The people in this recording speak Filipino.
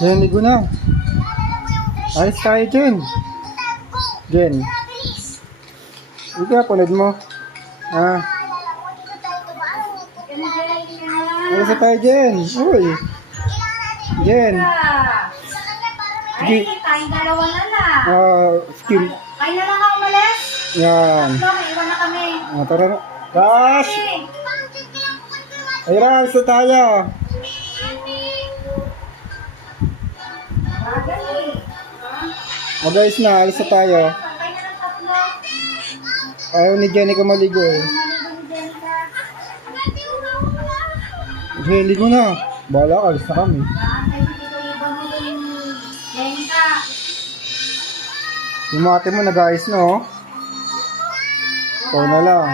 Jen, ligo na. Alis tayo, Jen. Jen. Ika, punod mo. Ah. Alis na tayo, Jen. Uy. Jen. Ay, tayong dalawa na lang. Skill. Kayo na lang ako umalis. Yan. Tatlo, may iwan na kami. Tara na. Dash! Ay, alis na tayo. Bagal eh. Guys na, alis na tayo. Kayo na lang tatlo. Ayaw ni Jenny ka maligo eh. Maligo ni Jenica. Jen, ligo na. Bahala ka, alis na kami. Ay, hindi ko iwan mo yung Jenica. Yung mate mo nag-ayos na oh. Ikaw na lang.